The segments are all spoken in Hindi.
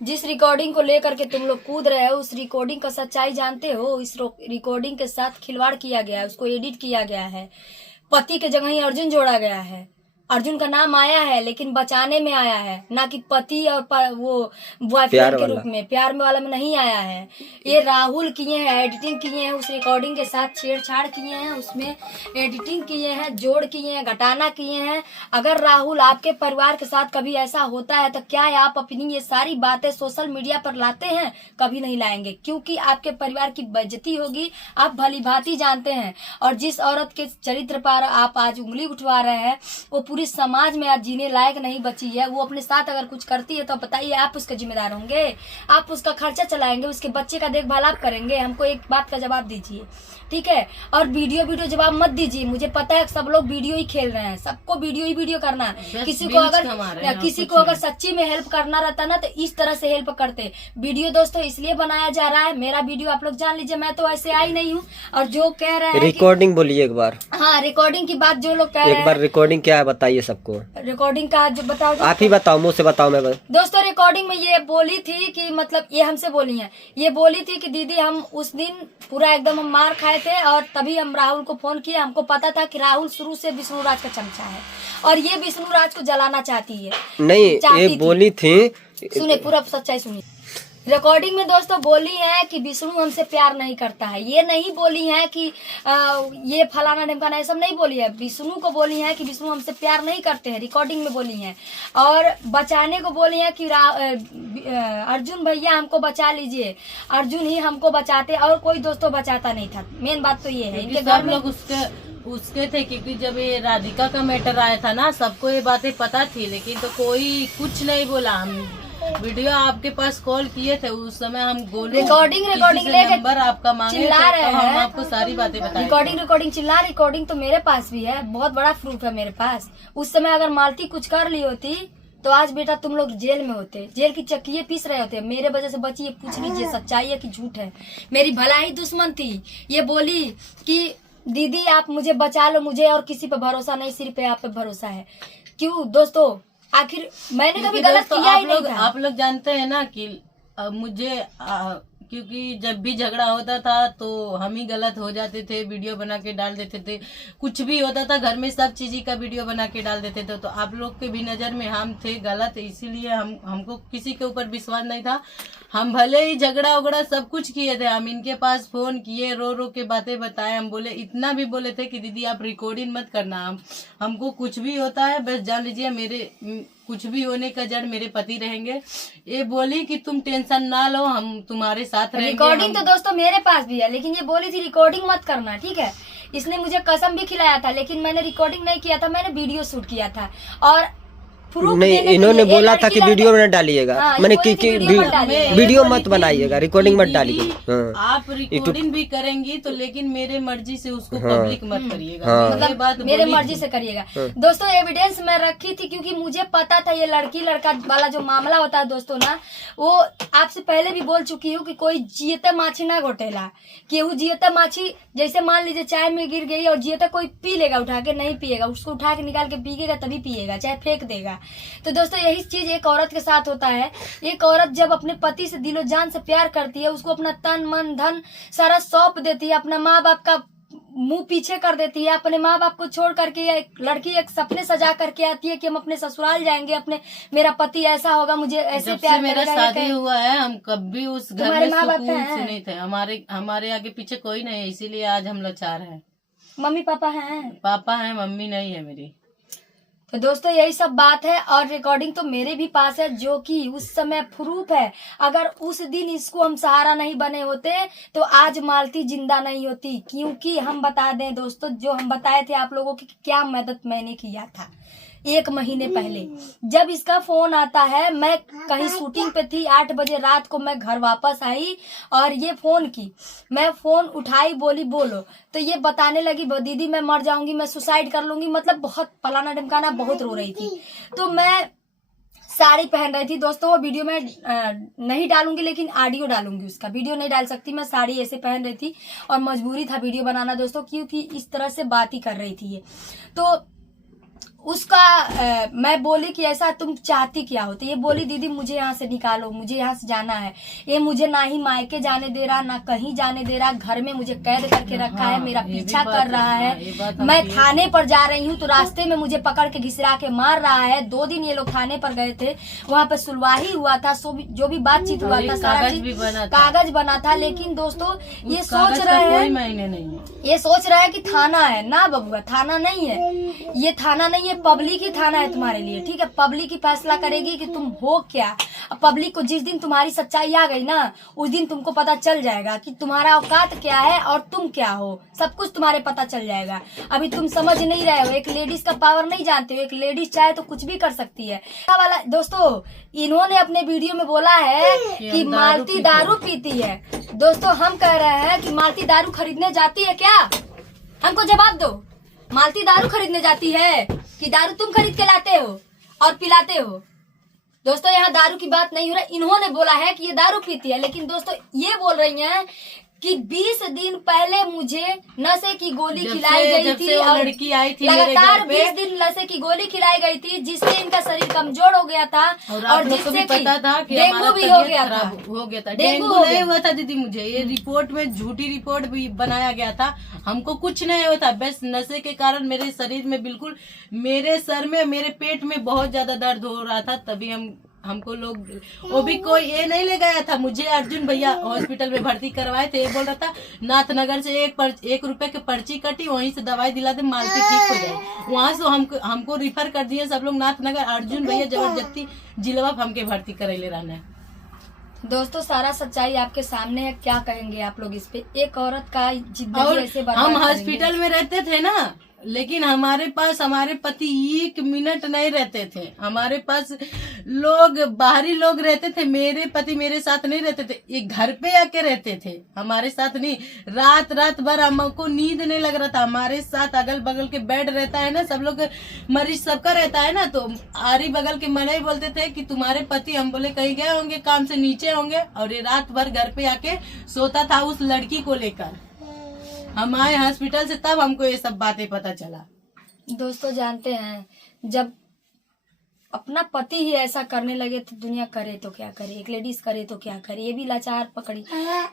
जिस रिकॉर्डिंग को लेकर के तुम लोग कूद रहे हो, उस रिकॉर्डिंग का सच्चाई जानते हो? इस रिकॉर्डिंग के साथ खिलवाड़ किया गया है, उसको एडिट किया गया है। पति के जगह ही अर्जुन जोड़ा गया है। अर्जुन का नाम आया है लेकिन बचाने में आया है, ना कि पति और वो बॉयफ्रेंड के रूप में, प्यार में वाला में नहीं आया है। ये राहुल किए हैं, एडिटिंग किए हैं, उस रिकॉर्डिंग के साथ छेड़छाड़ किए हैं, उसमें एडिटिंग किए हैं, जोड़ किए हैं, घटाना किए हैं। अगर राहुल आपके परिवार के साथ कभी ऐसा होता है तो क्या आप अपनी ये सारी बातें सोशल मीडिया पर लाते हैं? कभी नहीं लाएंगे, क्योंकि आपके परिवार की बेइज्जती होगी, आप भली भांति जानते हैं। और जिस औरत के चरित्र पर आप आज उंगली उठवा रहे हैं, वो पूरी समाज में आज जीने लायक नहीं बची है। वो अपने साथ अगर कुछ करती है तो बताइए, आप उसके जिम्मेदार होंगे? आप उसका खर्चा चलाएंगे, उसके बच्चे का देखभाल आप करेंगे? हमको एक बात का जवाब दीजिए, ठीक है? और वीडियो जवाब मत दीजिए। मुझे पता है सब लोग वीडियो ही खेल रहे हैं, सबको वीडियो करना है। किसी को अगर सच्ची में हेल्प करना रहता ना तो इस तरह से हेल्प करते। वीडियो दोस्तों इसलिए बनाया जा रहा है, मेरा वीडियो आप लोग जान लीजिए, मैं तो ऐसे आई नहीं हूँ। और जो कह रहे हैं रिकॉर्डिंग बोलिए एक बार। हाँ, रिकॉर्डिंग की बात जो लोग कह रहे हैं, एक बार रिकॉर्डिंग क्या है बताइए सबको। रिकॉर्डिंग का जो बताओ, आप ही बताओ, मुंह से बताओ। मैं दोस्तों रिकॉर्डिंग में ये बोली थी कि मतलब ये हमसे बोली है, ये बोली थी कि दीदी हम उस दिन पूरा एकदम हम मार खाए थे और तभी हम राहुल को फोन किए। हमको पता था कि राहुल शुरू से विष्णु राज का चमचा है और ये विष्णु राज को जलाना चाहती है। नहीं, ये बोली थी, सुने पूरा सच्चाई सुनिए। रिकॉर्डिंग में दोस्तों बोली है कि विष्णु हमसे प्यार नहीं करता है। ये नहीं बोली है कि ये फलाना ढमकाना, ये सब नहीं बोली है। विष्णु को बोली है कि विष्णु हमसे प्यार नहीं करते हैं, रिकॉर्डिंग में बोली है। और बचाने को बोली है कि अर्जुन भैया हमको बचा लीजिए, अर्जुन ही हमको बचाते, और कोई दोस्तों बचाता नहीं था। मेन बात तो ये है, इनके घर में लोग उसके थे, क्योंकि जब ये राधिका का मैटर आया था ना, सबको ये बातें पता थी, लेकिन तो कोई कुछ नहीं बोला। हम वीडियो आपके पास कॉल किए थे, उस समय हम रिकॉर्डिंग लेके नंबर आपका मांगे चिल्ला रहे हैं, हम आपको सारी बातें बताएं। रिकॉर्डिंग तो मेरे पास भी है, बहुत बड़ा प्रूफ है मेरे पास। उस समय अगर मालती कुछ कर ली होती तो आज बेटा तुम लोग जेल में होते, जेल की चक्किये पीस रहे होते। मेरे वजह से बची, ये पूछ लीजिए सच्चाई है कि झूठ है। मेरी भलाई दुश्मन थी, ये बोली कि दीदी आप मुझे बचा लो, मुझे और किसी पे भरोसा नहीं, सिर्फ आप पे भरोसा है। क्यों दोस्तों, आखिर मैंने कभी गलत किया ही नहीं था। आप लोग जानते हैं ना कि मुझे क्योंकि जब भी झगड़ा होता था तो हम ही गलत हो जाते थे, वीडियो बना के डाल देते थे। कुछ भी होता था घर में, सब चीज का वीडियो बना के डाल देते थे। तो आप लोग के भी नजर में हम थे गलत, इसीलिए हमको किसी के ऊपर विश्वास नहीं था। हम भले ही झगड़ा उगड़ा सब कुछ किए थे, हम इनके पास फोन किए, रो रो के बातें बताए। हम बोले, इतना भी बोले थे कि दीदी आप रिकॉर्डिंग मत करना, हमको कुछ भी होता है बस जान लीजिए मेरे कुछ भी होने का जड़ मेरे पति रहेंगे। ये बोली कि तुम टेंशन ना लो, हम तुम्हारे साथ रहेंगे। रिकॉर्डिंग तो दोस्तों मेरे पास भी है, लेकिन ये बोली थी रिकॉर्डिंग मत करना, ठीक है? इसने मुझे कसम भी खिलाया था, लेकिन मैंने रिकॉर्डिंग नहीं किया था, मैंने वीडियो शूट किया था। और नहीं, इन्होंने बोला था कि वीडियो में डालिएगा। मैंने वीडियो मत बनाइएगा, रिकॉर्डिंग मत डालिएगा। आप रिकॉर्डिंग भी करेंगी तो लेकिन मेरे मर्जी से उसको पब्लिक मत करिएगा। मतलब बात मेरे मर्जी से करिएगा। दोस्तों एविडेंस मैं रखी थी क्योंकि मुझे पता था ये लड़की लड़का वाला जो मामला होता है दोस्तों ना, वो आपसे पहले भी बोल चुकी हूँ कि कोई जियते माछी ना घोटेला। केहू जियते माछी, जैसे मान लीजिए चाय में गिर गई और जियते कोई पी लेगा, उठा के नहीं पिएगा, उसको उठा के निकाल के पीएगा तभी पिएगा, चाहे फेंक देगा। तो दोस्तों यही चीज एक औरत के साथ होता है। एक औरत जब अपने पति से दिलो जान से प्यार करती है, उसको अपना तन मन धन सारा सौंप देती है, अपना माँ बाप का मुंह पीछे कर देती है, अपने माँ बाप को छोड़ करके एक लड़की एक सपने सजा करके आती है कि हम अपने ससुराल जाएंगे, अपने मेरा पति ऐसा होगा, मुझे ऐसे प्यार मेरा शादी हुआ है, हम कभी उस घर में सुकून से नहीं थे। हमारे आगे पीछे कोई नहीं है, इसीलिए आज हम लाचार हैं। मम्मी पापा हैं? पापा हैं, मम्मी नहीं है मेरी। तो दोस्तों यही सब बात है और रिकॉर्डिंग तो मेरे भी पास है, जो कि उस समय प्रूफ है। अगर उस दिन इसको हम सहारा नहीं बने होते तो आज मालती जिंदा नहीं होती। क्योंकि हम बता दें दोस्तों, जो हम बताए थे आप लोगों की क्या मदद मैंने किया था 1 महीने पहले। जब इसका फोन आता है, मैं कहीं शूटिंग पे थी, 8 बजे रात को मैं घर वापस आई और ये फोन की, मैं फोन उठाई, बोली बोलो, तो ये बताने लगी दीदी मैं मर जाऊंगी, मैं सुसाइड कर लूंगी, मतलब बहुत फलाना ढमकाना, बहुत रो रही थी। तो मैं साड़ी पहन रही थी दोस्तों, वो वीडियो में नहीं डालूंगी लेकिन ऑडियो डालूंगी, उसका वीडियो नहीं डाल सकती। मैं साड़ी ऐसे पहन रही थी और मजबूरी था वीडियो बनाना दोस्तों, क्योंकि इस तरह से बात ही कर रही थी ये। तो उसका मैं बोली कि ऐसा तुम चाहती क्या हो, तो ये बोली दीदी मुझे यहाँ से निकालो, मुझे यहाँ से जाना है, ये मुझे ना ही मायके जाने दे रहा ना कहीं जाने दे रहा, घर में मुझे कैद करके रखा है, मेरा पीछा कर रहा है। मैं थाने पर जा रही हूँ तो रास्ते में मुझे पकड़ के घिसरा के मार रहा है। 2 दिन ये लोग थाने पर गए थे, वहाँ पे सुलवाही हुआ था, जो भी बातचीत हुआ था सारा चीज कागज बना था। लेकिन दोस्तों ये सोच रहे हैं, ये सोच रहे हैं कि थाना है ना बबुआ, थाना नहीं है, ये थाना नहीं है, पब्लिक ही थाना है तुम्हारे लिए, ठीक है। पब्लिक ही फैसला करेगी कि तुम हो क्या। पब्लिक को जिस दिन तुम्हारी सच्चाई आ गई ना, उस दिन तुमको पता चल जाएगा कि तुम्हारा औकात क्या है और तुम क्या हो, सब कुछ तुम्हारे पता चल जाएगा। अभी तुम समझ नहीं रहे हो, एक लेडीज का पावर नहीं जानते हो। एक लेडीज चाहे तो कुछ भी कर सकती है वाला। दोस्तों इन्होंने अपने वीडियो में बोला है कि मालती दारू पीती है। दोस्तों हम कह रहे हैं कि मालती दारू खरीदने जाती है क्या? हमको जवाब दो, मालती दारू खरीदने जाती है कि दारू तुम खरीद के लाते हो और पिलाते हो? दोस्तों यहाँ दारू की बात नहीं हो रहा, इन्होंने बोला है कि ये दारू पीती है। लेकिन दोस्तों ये बोल रही हैं कि 20 दिन पहले मुझे नशे की गोली खिलाई गई थी और लड़की आई थी लगातार 20 दिन नशे की गोली खिलाई गई थी, जिससे इनका शरीर कमजोर हो गया था और जिससे पता था कि डेंगू भी हो गया था। डेंगू नहीं हुआ था दीदी, मुझे ये रिपोर्ट में झूठी रिपोर्ट भी बनाया गया था। हमको कुछ नहीं हुआ था, बस नशे के कारण मेरे शरीर में बिल्कुल, मेरे सर में, मेरे पेट में बहुत ज्यादा दर्द हो रहा था। तभी हमको लोग, वो भी कोई ये नहीं ले गया था, मुझे अर्जुन भैया हॉस्पिटल में भर्ती करवाए थे। ये बोल रहा था नाथनगर से 1 रुपए की पर्ची कटी, वहीं से दवाई दिला दे, मालती ठीक हो जाए। वहां से हमको रिफर कर दिए सब लोग नाथनगर। अर्जुन भैया जबरदस्ती जिलवा हमके भर्ती करैले रहना है। दोस्तों सारा सच्चाई आपके सामने है, क्या कहेंगे आप लोग इस पे? एक औरत का जिंदगी ऐसे बर्बाद हम करेंगे। हॉस्पिटल में रहते थे ना, लेकिन हमारे पास हमारे पति 1 मिनट नहीं रहते थे। हमारे पास लोग, बाहरी लोग रहते थे, मेरे पति मेरे साथ नहीं रहते थे, ये घर पे आके रहते थे, हमारे साथ नहीं। रात भर हमको नींद नहीं लग रहा था। हमारे साथ अगल बगल के बेड रहता है ना, सब लोग मरीज सबका रहता है ना, तो आरी बगल के मने बोलते थे कि तुम्हारे पति, हम बोले कहीं गए होंगे काम से, नीचे होंगे। और ये रात भर घर पे आके सोता था उस लड़की को लेकर। हम आए हॉस्पिटल से तब हमको ये सब बातें पता चला। दोस्तों जानते हैं, जब अपना पति ही ऐसा करने लगे तो दुनिया करे तो क्या करे, एक लेडीज करे तो क्या करे। ये भी लाचार पकड़ी,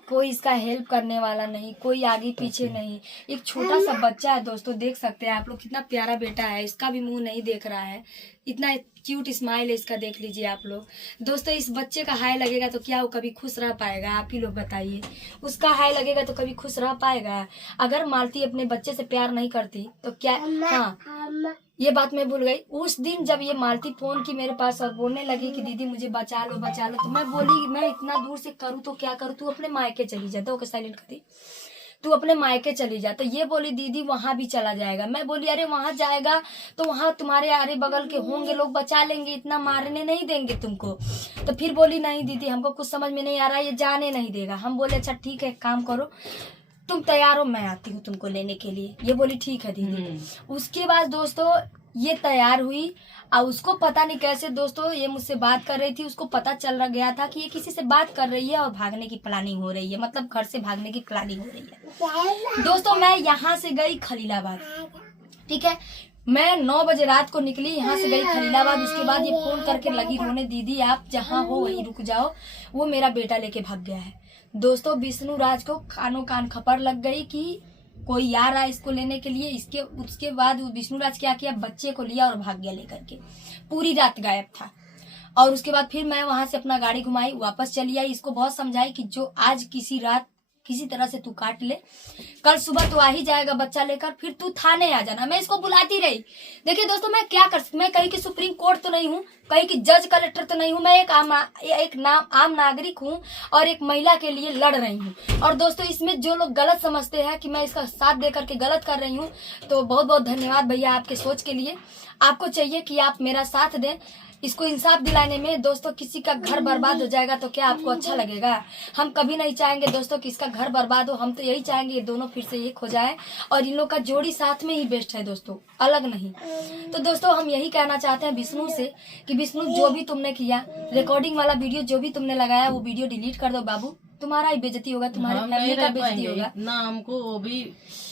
कोई इसका हेल्प करने वाला नहीं, कोई आगे पीछे नहीं। एक छोटा सा बच्चा है दोस्तों, देख सकते हैं आप लोग, कितना प्यारा बेटा है, इसका भी मुंह नहीं देख रहा है, इतना क्यूट स्माइल है इसका, देख लीजिए आप लोग। दोस्तों इस बच्चे का हाय लगेगा तो क्या वो कभी खुश रह पाएगा? आप ही लोग बताइए। उसका हाय लगेगा तो कभी खुश रह पाएगा? अगर मालती अपने बच्चे से प्यार नहीं करती तो क्या, हाँ ये बात मैं भूल गई। उस दिन जब ये मालती फोन की मेरे पास और बोलने लगी कि दीदी मुझे बचा लो, तो मैं बोली मैं इतना दूर से करूँ तो क्या करूँ, तू अपने मायके चली जा। तो साइलेंट कर दी, तू अपने मायके चली जा। तो ये बोली दीदी वहां भी चला जाएगा। मैं बोली अरे वहां जाएगा तो वहां तुम्हारे आरे बगल के होंगे लोग, बचा लेंगे, इतना मारने नहीं देंगे तुमको। तो फिर बोली नहीं दीदी हमको कुछ समझ में नहीं आ रहा, ये जाने नहीं देगा। हम बोले अच्छा ठीक है, काम करो, तुम तैयार हो, मैं आती हूँ तुमको लेने के लिए। ये बोली ठीक है दीदी। उसके बाद दोस्तों ये तैयार हुई और उसको पता नहीं कैसे दोस्तों ये मुझसे बात कर रही थी, उसको पता चल गया था कि ये किसी से बात कर रही है और भागने की प्लानिंग हो रही है, मतलब घर से भागने की प्लानिंग हो रही है। दोस्तों मैं यहाँ से गई खलीलाबाद, ठीक है, मैं 9 बजे रात को निकली, यहाँ से गई खलीलाबाद। उसके बाद ये फोन करके लगी रोने, दीदी आप जहाँ हो वहीं रुक जाओ, वो मेरा बेटा लेके भाग गया है। दोस्तों विष्णु राज को कान खपर लग गई कि कोई आ रहा है इसको लेने के लिए। उसके बाद विष्णु राज क्या किया, बच्चे को लिया और भाग गया लेकर के, पूरी रात गायब था। और उसके बाद फिर मैं वहां से अपना गाड़ी घुमाई, वापस चली आई। इसको बहुत समझाई कि जो आज किसी तरह से तू काट ले, कल सुबह तू आ ही जाएगा बच्चा लेकर, फिर तू थाने आ जाना। मैं इसको बुलाती रही। देखिए दोस्तों मैं क्या कर सकती, मैं कहीं की सुप्रीम कोर्ट तो नहीं हूँ, कहीं की जज कलेक्टर तो नहीं हूँ, मैं एक आम नागरिक हूँ और एक महिला के लिए लड़ रही हूँ। और दोस्तों इसमें जो लोग गलत समझते हैं कि मैं इसका साथ दे करके गलत कर रही हूँ, तो बहुत बहुत धन्यवाद भैया आपके सोच के लिए। आपको चाहिए कि आप मेरा साथ दें इसको इंसाफ दिलाने में। दोस्तों किसी का घर बर्बाद हो जाएगा तो क्या आपको अच्छा लगेगा? हम कभी नहीं चाहेंगे दोस्तों कि इसका घर बर्बाद हो, हम तो यही चाहेंगे ये दोनों फिर से एक हो जाए और इन लोग का जोड़ी साथ में ही बेस्ट है दोस्तों, अलग नहीं। तो दोस्तों हम यही कहना चाहते हैं विष्णु से कि विष्णु जो भी तुमने किया, रिकॉर्डिंग वाला वीडियो जो भी तुमने लगाया वो वीडियो डिलीट कर दो बाबू, तुम्हारा ही बेइज्जती होगा, तुम्हारे हम फैमिली नहीं का रह बेइज्जती पाएंगे होगा। इतना, हमको वो भी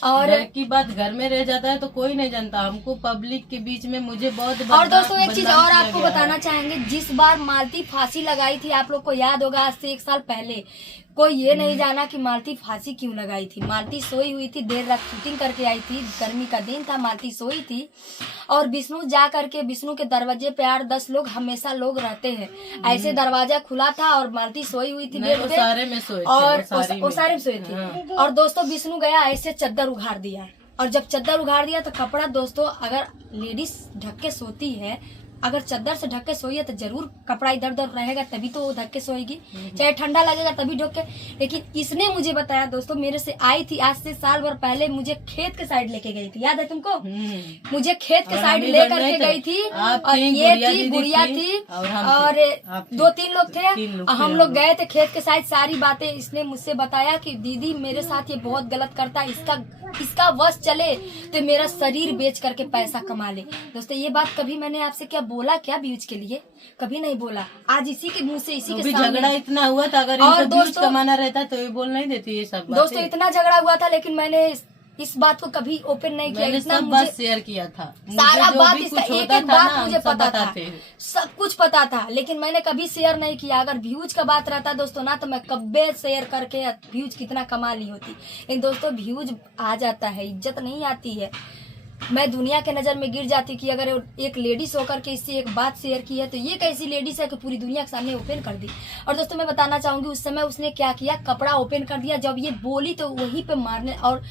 और घर की बात घर में रह जाता है तो कोई नहीं जानता, हमको पब्लिक के बीच में मुझे बहुत और दोस्तों एक चीज बदनाम और किया आपको गया बताना है। चाहेंगे, जिस बार मालती फांसी लगाई थी, आप लोग को याद होगा, आज से 1 साल पहले कोई ये नहीं जाना कि मालती फांसी क्यों लगाई थी। मालती सोई हुई थी, देर रात शूटिंग करके आई थी, गर्मी का दिन था, मालती सोई थी और विष्णु जा करके, विष्णु के दरवाजे पे 8-10 लोग हमेशा लोग रहते हैं, ऐसे दरवाजा खुला था और मालती सोई हुई थी नहीं, बेड वो पे सारे में सोए थे, और वो वो सारे में सोए थे। हाँ। और दोस्तों विष्णु गया ऐसे चद्दर उघाड़ दिया, और जब चद्दर उघाड़ दिया तो कपड़ा, दोस्तों अगर लेडीज ढक के सोती है, अगर चद्दर से ढक के सोई है तो जरूर कपड़ा इधर उधर रहेगा, तभी तो वो ढक के सोएगी, चाहे ठंडा लगेगा तभी ढक के। लेकिन इसने मुझे बताया दोस्तों, मेरे से आई थी आज से साल भर पहले, मुझे खेत के साइड लेके गई थी, याद है तुमको? मुझे खेत के और साइड हम भी ले घर करके में थे। गई थी, आप और थी, ये गुड़िया थी, दीदी गुड़िया थी, थी और हम और थे। आप थे। 2-3 लोग थे। 3 लोग हम थे लोग हम। गए थे खेत के साइड, सारी बातें इसने मुझसे बताया कि दीदी मेरे साथ ये बहुत गलत करता है, इसका वश चले तो मेरा शरीर बेच करके पैसा कमा ले। दोस्तों ये बात कभी मैंने आपसे क्या बोला क्या व्यूज के लिए? कभी नहीं बोला। आज इसी के मुंह से, इसी तो के भी सामने झगड़ा इतना हुआ था, अगर और इनको व्यूज दोस्तों- कमाना रहता तो ये बोल नहीं देती ये सब दोस्तों बातें। इतना झगड़ा हुआ था, लेकिन मैंने इस बात को कभी ओपन नहीं किया। मैंने इतना सब मुझे बात शेयर किया था, सारा मुझे जो बात भी इसका कुछ एक होता एक था बात ना, मुझे हम सब पता था, बताते। सब कुछ पता था, लेकिन मैंने कभी शेयर नहीं किया। अगर व्यूज का बात रहता दोस्तों ना, तो मैं कब्बे शेयर करके व्यूज कितना कमा ली होती। लेकिन दोस्तों व्यूज आ जाता है, इज्जत नहीं आती है। मैं दुनिया के नजर में गिर जाती कि अगर एक लेडीज होकर के इससे एक बात शेयर की है तो ये कैसी लेडीज है कि पूरी दुनिया के सामने ओपन कर दी। और दोस्तों मैं बताना चाहूंगी, उस समय उसने क्या किया, कपड़ा ओपन कर दिया। जब ये बोली तो वहीं पे मारने, और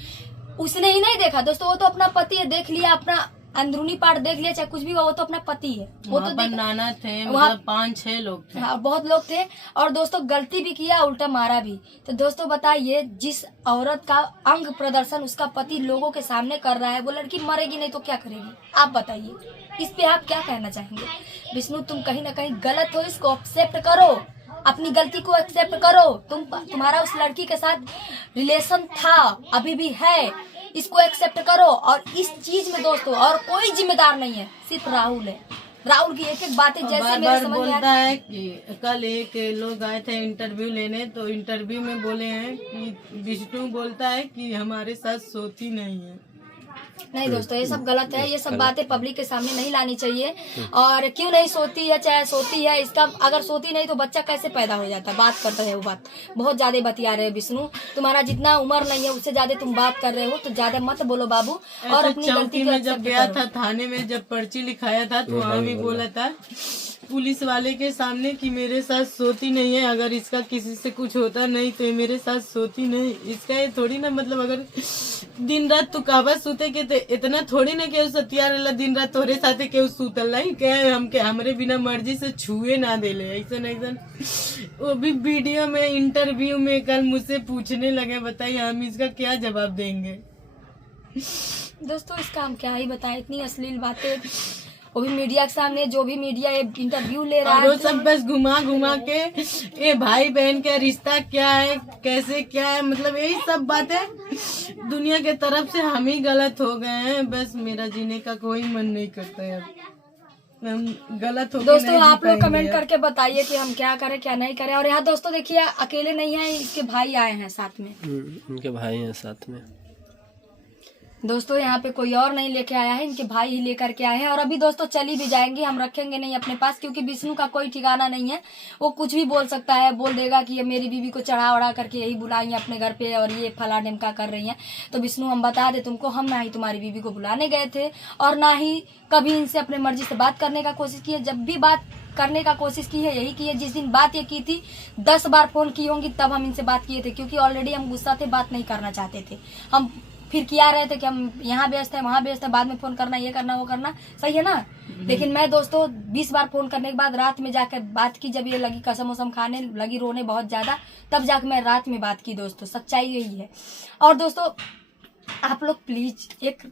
उसने ही नहीं देखा दोस्तों, वो तो अपना पति है, देख लिया, अपना अंदरूनी पार्ट देख लिया, चाहे कुछ भी हो, वो तो अपना पति है, वो तो वहाँ पर देख। नाना थे, वहाँ- मतलब 5-6 लोग थे। हाँ, बहुत लोग थे। और दोस्तों गलती भी किया, उल्टा मारा भी। तो दोस्तों बताइए, जिस औरत का अंग प्रदर्शन उसका पति लोगों के सामने कर रहा है, वो लड़की मरेगी नहीं तो क्या करेगी? आप बताइए, इस पे आप क्या कहना चाहेंगे? विष्णु तुम कहीं ना कहीं गलत हो, इसको एक्सेप्ट करो, अपनी गलती को एक्सेप्ट करो। तुम्हारा उस लड़की के साथ रिलेशन था, अभी भी है, इसको एक्सेप्ट करो। और इस चीज में दोस्तों और कोई जिम्मेदार नहीं है, सिर्फ राहुल है। राहुल की एक एक बातें जैसे बार मेरे बार समझ में बोलता आ है कि कल एक लोग आए थे इंटरव्यू लेने, तो इंटरव्यू में बोले हैं कि विष्णु बोलता है कि हमारे साथ सोती नहीं है। नहीं दोस्तों, ये सब गलत है। ये सब बातें पब्लिक के सामने नहीं लानी चाहिए। और क्यों नहीं सोती है, चाहे सोती है, इसका अगर सोती नहीं तो बच्चा कैसे पैदा हो जाता है? बात करते हैं वो बात बहुत ज्यादा बतिया रहे हैं विष्णु। तुम्हारा जितना उम्र नहीं है उससे ज्यादा तुम बात कर रहे हो, तो ज्यादा मत बोलो बाबू। और ऐसे अपनी चौकी गलती को में जब accept गया करो। था थाने में, जब पर्ची लिखाया था तो वहाँ भी बोला था पुलिस वाले के सामने कि मेरे साथ सोती नहीं है, अगर इसका किसी से कुछ होता नहीं तो ये मेरे साथ सोती नहीं। इसका ये थोड़ी ना मतलब, अगर दिन रात तू कहवा सूते के ते इतना थोड़ी ना केहू सतिया रहेला दिन रात तोरे साथे केहू सूतल नहीं के हमके हमरे बिना मर्जी से छुए ना देले। ऐसा वो भी वीडियो में, इंटरव्यू में कल मुझसे पूछने लगे, बताइए हम इसका क्या जवाब देंगे? दोस्तों इसका हम क्या ही बताएं, इतनी अश्लील बातें, वो भी मीडिया के सामने। जो भी मीडिया इंटरव्यू ले रहा और वो है, सब बस घुमा घुमा के ये भाई बहन का रिश्ता क्या है, कैसे क्या है, मतलब यही सब बातें दुनिया के तरफ से हम ही गलत हो गए हैं। बस मेरा जीने का कोई मन नहीं करता है, अब हम गलत हो गए। दोस्तों आप लोग कमेंट करके बताइए कि हम क्या करें क्या नहीं करें। और यहाँ दोस्तों देखिए, अकेले नहीं है, इसके भाई आए हैं साथ में। उनके भाई हैं साथ में। दोस्तों यहाँ पे कोई और नहीं लेके आया है, इनके भाई ही लेकर के आए हैं। और अभी दोस्तों चली भी जाएंगी, हम रखेंगे नहीं अपने पास, क्योंकि विष्णु का कोई ठिकाना नहीं है। वो कुछ भी बोल सकता है, बोल देगा कि ये मेरी बीवी को चढ़ा उड़ा करके यही बुलाई अपने घर पे और ये फला ढिमका कर रही हैं। तो विष्णु हम बता दे तुमको, हम ना ही तुम्हारी बीवी को बुलाने गए थे और ना ही कभी इनसे अपने मर्जी से बात करने का कोशिश की है। जब भी बात करने का कोशिश की है, यही की है जिस दिन बात ये की थी, 10 बार फोन की होंगी तब हम इनसे बात किए थे, क्योंकि ऑलरेडी हम गुस्सा थे, बात नहीं करना चाहते थे। हम फिर किया रहे थे कि हम यहाँ व्यस्त है, वहाँ व्यस्त है, बाद में फोन करना, ये करना, वो करना, सही है ना। लेकिन मैं दोस्तों 20 बार फोन करने के बाद रात में जाकर बात की, जब ये लगी कसम वसम खाने लगी, रोने बहुत ज्यादा, तब जाकर मैं रात में बात की। दोस्तों सच्चाई यही है। और दोस्तों आप लोग प्लीज एक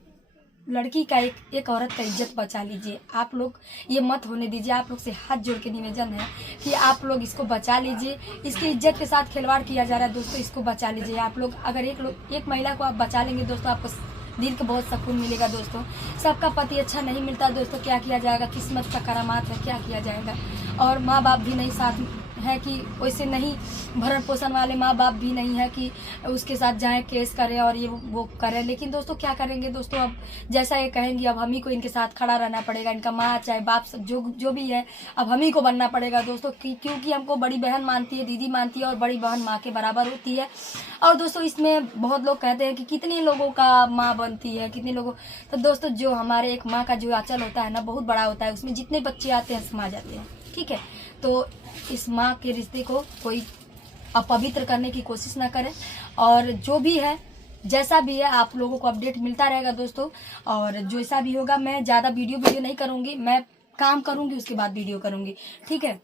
लड़की का, एक औरत का इज्जत बचा लीजिए। आप लोग ये मत होने दीजिए। आप लोग से हाथ जोड़ के निवेदन है कि आप लोग इसको बचा लीजिए। इसकी इज्जत के साथ खिलवाड़ किया जा रहा है दोस्तों, इसको बचा लीजिए। आप लोग अगर एक महिला को आप बचा लेंगे दोस्तों, आपको दिल को बहुत सुकून मिलेगा। दोस्तों सबका पति अच्छा नहीं मिलता दोस्तों, क्या किया जाएगा, किस्मत का करामात है, क्या किया जाएगा। और माँ बाप भी नहीं साथ है कि वैसे नहीं, भरण पोषण वाले माँ बाप भी नहीं है कि उसके साथ जाएं केस करें और ये वो करें। लेकिन दोस्तों क्या करेंगे दोस्तों, अब जैसा ये कहेंगी अब हम ही को इनके साथ खड़ा रहना पड़ेगा। इनका माँ चाहे बाप जो भी है अब हम ही को बनना पड़ेगा दोस्तों, क्योंकि हमको बड़ी बहन मानती है, दीदी मानती है और बड़ी बहन माँ के बराबर होती है। और दोस्तों इसमें बहुत लोग कहते हैं कि कितने लोगों का माँ बनती है, कितने लोगों, तो दोस्तों जो हमारे एक माँ का जो आंचल होता है ना बहुत बड़ा होता है, उसमें जितने बच्चे आते हैं समा जाते हैं। ठीक है, तो इस माँ के रिश्ते को कोई अपवित्र करने की कोशिश ना करें। और जो भी है जैसा भी है आप लोगों को अपडेट मिलता रहेगा दोस्तों। और जैसा भी होगा मैं ज़्यादा वीडियो नहीं करूँगी, मैं काम करूँगी उसके बाद वीडियो करूँगी। ठीक है।